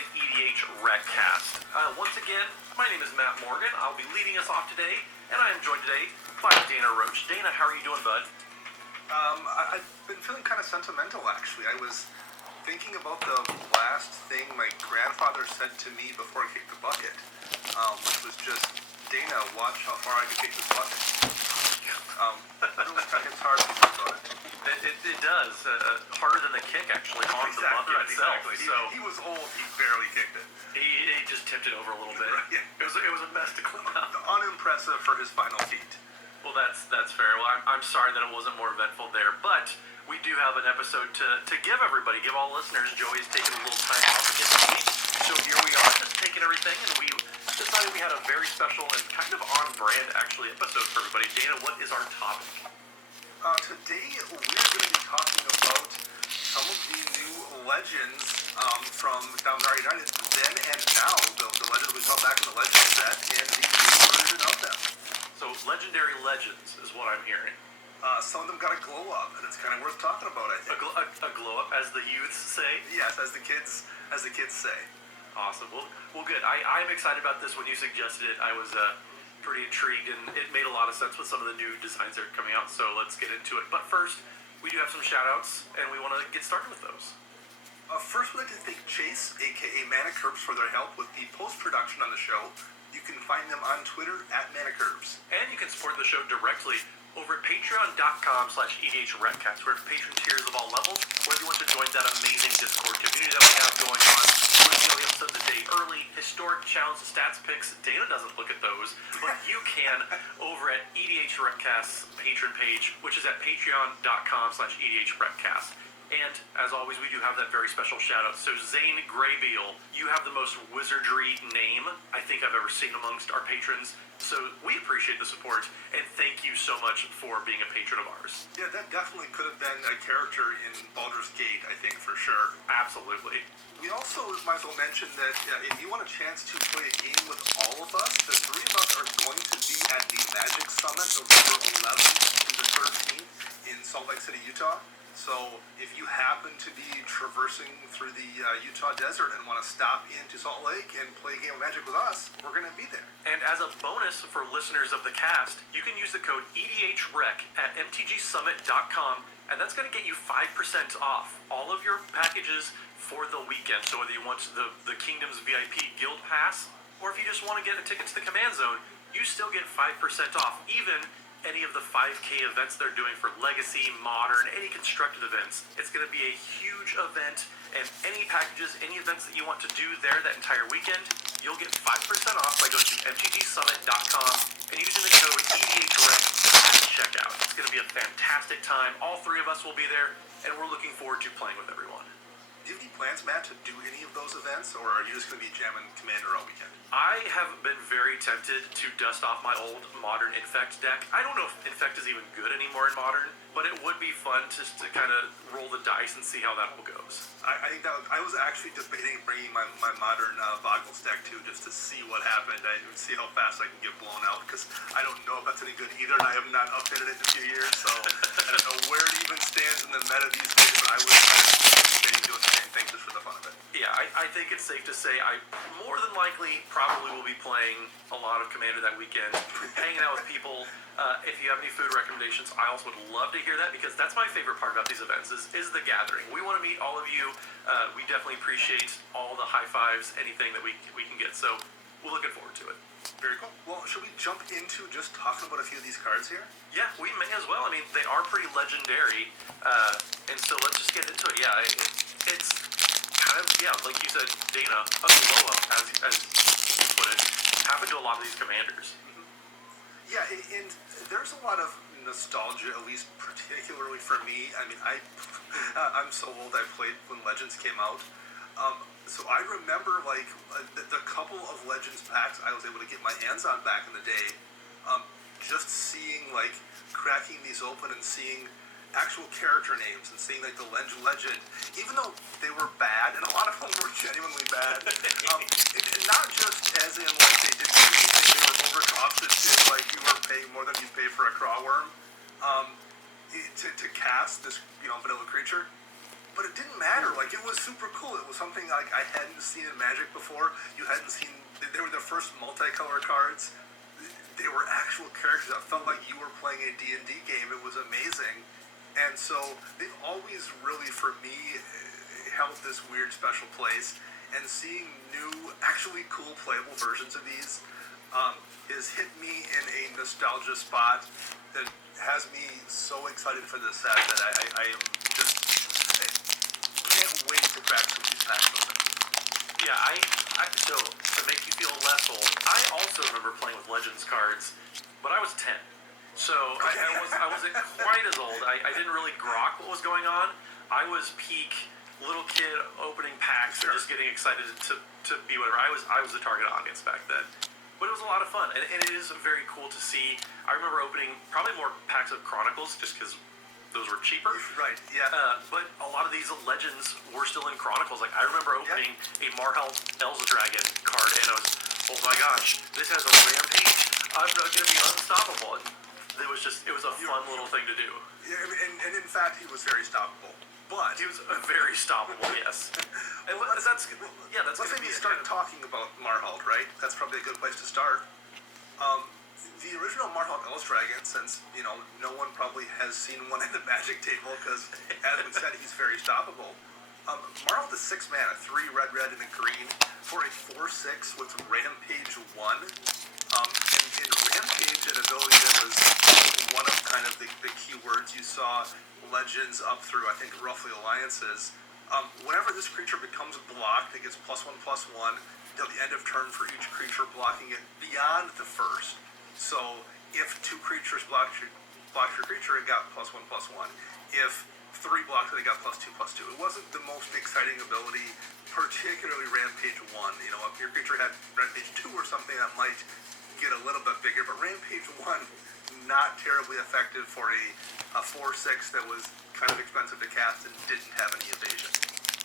the EDH Redcast. Once again, my name is Matt Morgan. I'll be leading us off today, and I am joined today by Dana Roach. Dana, how are you doing, bud? I've been feeling kind of sentimental, actually. I was thinking about the last thing my grandfather said to me before I kicked the bucket, which was just, Dana, watch how far I can kick this bucket. It really kind of hits hard to think about it. It does. Harder than the kick, actually, on the bucket itself. Exactly. So he was old. He barely kicked it. he just tipped it over a little bit. Right, yeah. It was a mess to clean up. Unimpressive for his final feat. Well, that's fair. Well, I'm sorry that it wasn't more eventful there, but we do have an episode to give everybody, give all listeners. Joey's taking a little time off to get the week, so here we are, just taking everything, and we decided we had a very special and kind of on-brand, actually, episode for everybody. Dana, what is our topic? Today, we're going to be talking about some of the new legends from Dominaria United, then and now, the legends we saw back in the Legends set, and the new version of them. So, legendary legends is what I'm hearing. Some of them got a glow up, and it's kind of worth talking about, I think. A glow up, as the youths say? Yes, as the kids say. Awesome. Well, good. I'm excited about this. When you suggested it, I was pretty intrigued, and it made a lot of sense with some of the new designs that are coming out, so let's get into it. But first, we do have some shout-outs, and we want to get started with those. First, we'd like to thank Chase, a.k.a. Manicurbs, for their help with the post-production on the show. You can find them on Twitter at Manicurbs. And you can support the show directly over at patreon.com/EDHRedcast. We have patron tiers of all levels, or if you want to join that amazing Discord community that we have going on, with the episodes a day early, historic challenge stats picks. Dana doesn't look at those, but you can over at EDHRedcast's patron page, which is at patreon.com/EDHRedcast. And, as always, we do have that very special shout-out. So, Zane Graybeal, you have the most wizardry name I think I've ever seen amongst our patrons. So, we appreciate the support, and thank you so much for being a patron of ours. Yeah, that definitely could have been a character in Baldur's Gate, I think, for sure. Absolutely. We also might as well mention that if you want a chance to play a game with all of us, the three of us are going to be at the Magic Summit November 11th to the 13th in Salt Lake City, Utah. So if you happen to be traversing through the Utah desert and want to stop into Salt Lake and play a game of Magic with us, we're going to be there. And as a bonus for listeners of the cast, you can use the code EDHREC at mtgsummit.com, and that's going to get you 5% off all of your packages for the weekend. So whether you want the Kingdom's VIP Guild Pass, or if you just want to get a ticket to the Command Zone, you still get 5% off, even any of the 5K events they're doing for Legacy, Modern, any constructed events. It's going to be a huge event, and any packages, any events that you want to do there that entire weekend, you'll get 5% off by going to mtgsummit.com and using the code EDHREC at checkout. It's going to be a fantastic time. All three of us will be there, and we're looking forward to playing with everyone. Do you have any plans, Matt, to do any of those events, or are you just going to be jamming Commander all weekend? I have been very tempted to dust off my old Modern Infect deck. I don't know if Infect is even good anymore in Modern, but it would be fun just to kind of roll the dice and see how that all goes. I think I was actually debating bringing my Modern Boggles deck too, just to see what happened. I see how fast I can get blown out, because I don't know if that's any good either, and I have not updated it in a few years, so I don't know where it even stands in the meta these days, but I was debating doing the same thing just for the fun of it. Yeah, I think it's safe to say I more than likely probably will be playing a lot of Commander that weekend, hanging out with people. If you have any food recommendations, I also would love to hear that, because that's my favorite part about these events is the gathering. We want to meet all of you. We definitely appreciate all the high fives, anything that we can get. So we're looking forward to it. Very cool. Well, should we jump into just talking about a few of these cards here? Yeah, we may as well. I mean, they are pretty legendary, and so let's just get into it. Yeah, it's kind of, like you said, Dana, a glow up, as you put it, happened to a lot of these commanders. Yeah, and there's a lot of nostalgia, at least particularly for me. I mean, I'm so old. I played when Legends came out, so I remember the couple of Legends packs I was able to get my hands on back in the day. Just seeing cracking these open and seeing actual character names and seeing the legend, even though they were bad, and a lot of them were genuinely bad, and not just as in they didn't do anything, they were overcosted to you were paying more than you pay for a craw worm to cast this vanilla creature. but it didn't matter. Like, it was super cool. It was something like I hadn't seen in Magic before. You hadn't seen. They were the first multicolor cards. They were actual characters. It felt like you were playing a D&D game. It was amazing. And so they've always really, for me, held this weird special place. And seeing new, actually cool playable versions of these has hit me in a nostalgia spot that has me so excited for this set that I am just can't wait to crack some of these packs. Yeah, so to make you feel less old, I also remember playing with Legends cards, but I was 10. So I wasn't quite as old. I didn't really grok what was going on. I was peak little kid opening packs and just getting excited to be whatever. I was the target audience back then. But it was a lot of fun, and it is very cool to see. I remember opening probably more packs of Chronicles just because those were cheaper. Right, yeah. But a lot of these Legends were still in Chronicles. Like, I remember opening a Marhalt Elza Dragon card, and I was, oh my gosh, this has a rampage. I'm not going to be unstoppable. And it was a fun little thing to do. Yeah, and in fact, he was very stoppable. But he was very stoppable, yes. And let's maybe start talking about Marhalt, right? That's probably a good place to start. The original Marhalt Ellis Dragon, since, no one probably has seen one at the Magic table, because, as we said, he's very stoppable. Marhalt is 6 mana, 3 red, and a green, for a 4/6 with Rampage 1. And Rampage, an ability that was one of kind of the key words you saw Legends up through, I think, roughly Alliances. Whenever this creature becomes blocked, it gets +1/+1 till the end of turn for each creature blocking it beyond the first. So if 2 creatures blocked your creature, it got +1/+1. If 3 blocked it, got +2/+2. It wasn't the most exciting ability, particularly Rampage 1. If your creature had Rampage 2 or something, that might get a little bit bigger. But Rampage 1, not terribly effective for a 4/6 that was kind of expensive to cast and didn't have any evasion.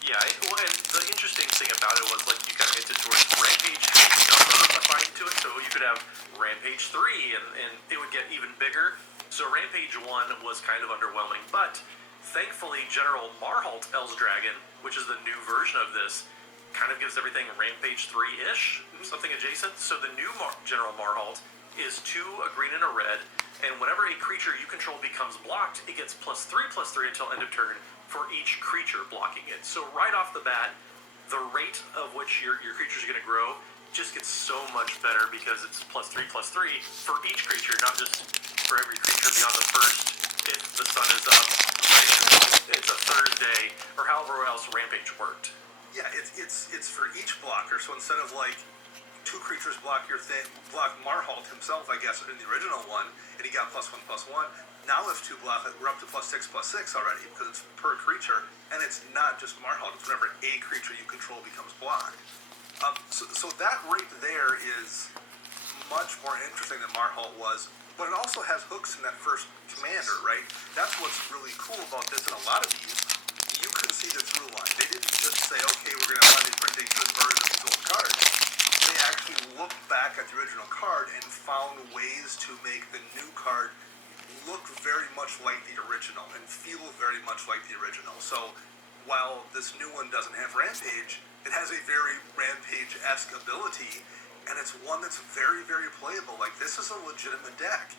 Yeah, and the interesting thing about it was, like you kind of hinted towards, Rampage had numbers assigned to it, so you could have Rampage 3, and it would get even bigger. So Rampage 1 was kind of underwhelming, but thankfully General Marhalt Elza Dragon, which is the new version of this, kind of gives everything Rampage 3-ish, something adjacent. So the new General Marhalt is 2, a green and a red, and whenever a creature you control becomes blocked, it gets +3/+3 until end of turn for each creature blocking it. So right off the bat, the rate of which your creatures are going to grow just gets so much better because it's +3/+3 for each creature, not just for every creature beyond the first if the sun is up, it's a Thursday, or however else Rampage worked. Yeah, it's for each blocker. So instead of like 2 creatures block block Marhalt himself, I guess, in the original one, and he got +1/+1. Now if 2 block it, we're up to +6/+6 already because it's per creature, and it's not just Marhalt. It's whenever a creature you control becomes blocked. So that right there is much more interesting than Marhalt was, but it also has hooks in that first commander, right? That's what's really cool about this. And a lot of these, you can see the through line. They didn't just say, okay, we're going to finally print a good version of these old cards. They actually looked back at the original card and found ways to make the new card look very much like the original and feel very much like the original. So while this new one doesn't have Rampage, it has a very Rampage-esque ability, and it's one that's very, very playable. Like, this is a legitimate deck.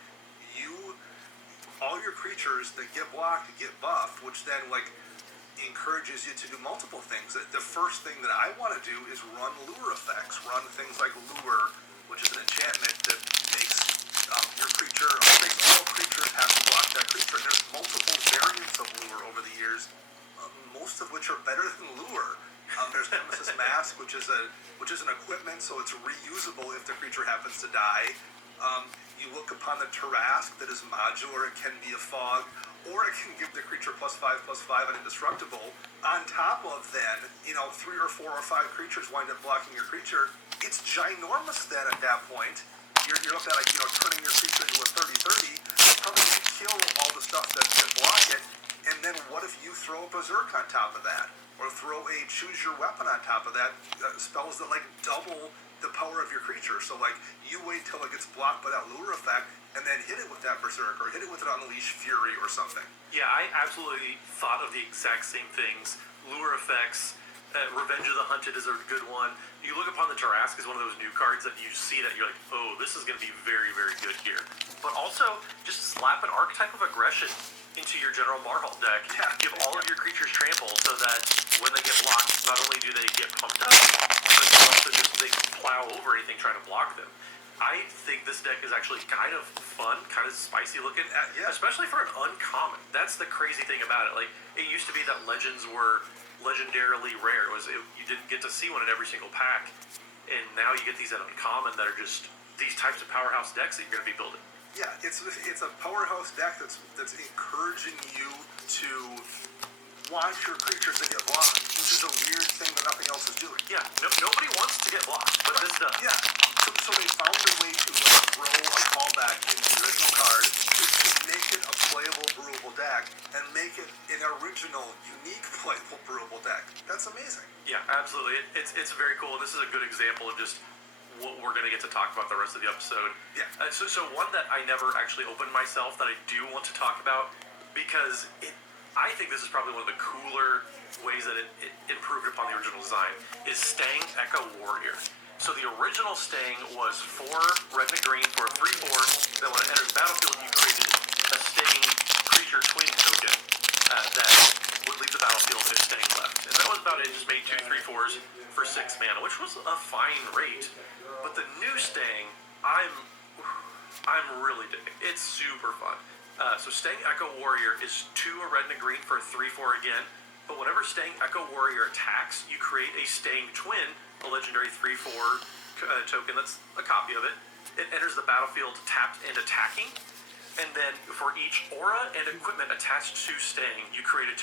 All your creatures that get blocked get buffed, which then, like, encourages you to do multiple things. The first thing that I want to do is run lure effects. Run things like Lure, which is an enchantment that makes your creature, makes all creatures have to block that creature. And there's multiple variants of Lure over the years, most of which are better than Lure. There's Nemesis Mask, which is an equipment, so it's reusable if the creature happens to die. You look upon the Tarrasque that is modular. It can be a fog, or it can give the creature +5/+5 and indestructible. On top of then, 3 or 4 or 5 creatures wind up blocking your creature. It's ginormous then at that point. You're looking at, turning your creature into a 30/30. Probably kill all the stuff that block it. And then what if you throw a Berserk on top of that? or throw a choose your weapon on top of that. Spells that like double the power of your creature. So like you wait till it gets blocked by that lure effect, and then hit it with that berserk, or hit it with an unleash fury or something. Yeah, I absolutely thought of the exact same things. Lure effects. Revenge of the Hunted is a good one. You look upon the Tarrasque as one of those new cards that you see that you're like, oh, this is going to be very, very good here. But also, just slap an archetype of aggression into your General Marhal deck. Yeah. Give all of your creatures trample so that when they get blocked, not only do they get pumped up, but also just they plow over anything trying to block them. I think this deck is actually kind of fun, kind of spicy looking, yeah. especially for an uncommon. That's the crazy thing about it. Like, it used to be that legends were legendarily rare. You didn't get to see one in every single pack, and now you get these at uncommon that are just these types of powerhouse decks that you're going to be building. Yeah, it's a powerhouse deck that's encouraging you to want your creatures to get blocked, which is a weird thing that nothing else is doing. Yeah, nobody wants to get blocked, but this does. Yeah, so they found a way to like throw a callback in the original card to make it a playable, brewable deck, and make it an original, unique, playable, brewable deck. That's amazing. Yeah, absolutely. It's very cool. This is a good example of just what we're going to get to talk about the rest of the episode. Yeah. So one that I never actually opened myself that I do want to talk about, because I think this is probably one of the cooler ways that it improved upon the original design, is Stang Echo Warrior. So the original Stang was 4 red and a green for a 3/4. Then when it enters the battlefield, you created a Stang creature twin token that would leave the battlefield if Stang left. And that was about it. It just made 2 3/4s for 6 mana, which was a fine rate. But the new Stang, I'm really digging. It's super fun. So Stang Echo Warrior is 2 a red and a green for a 3/4 again. But whenever Stang Echo Warrior attacks, you create a Stang Twin, a legendary 3/4 token that's a copy of it. It enters the battlefield tapped and attacking. And then for each aura and equipment attached to Stang, you create a token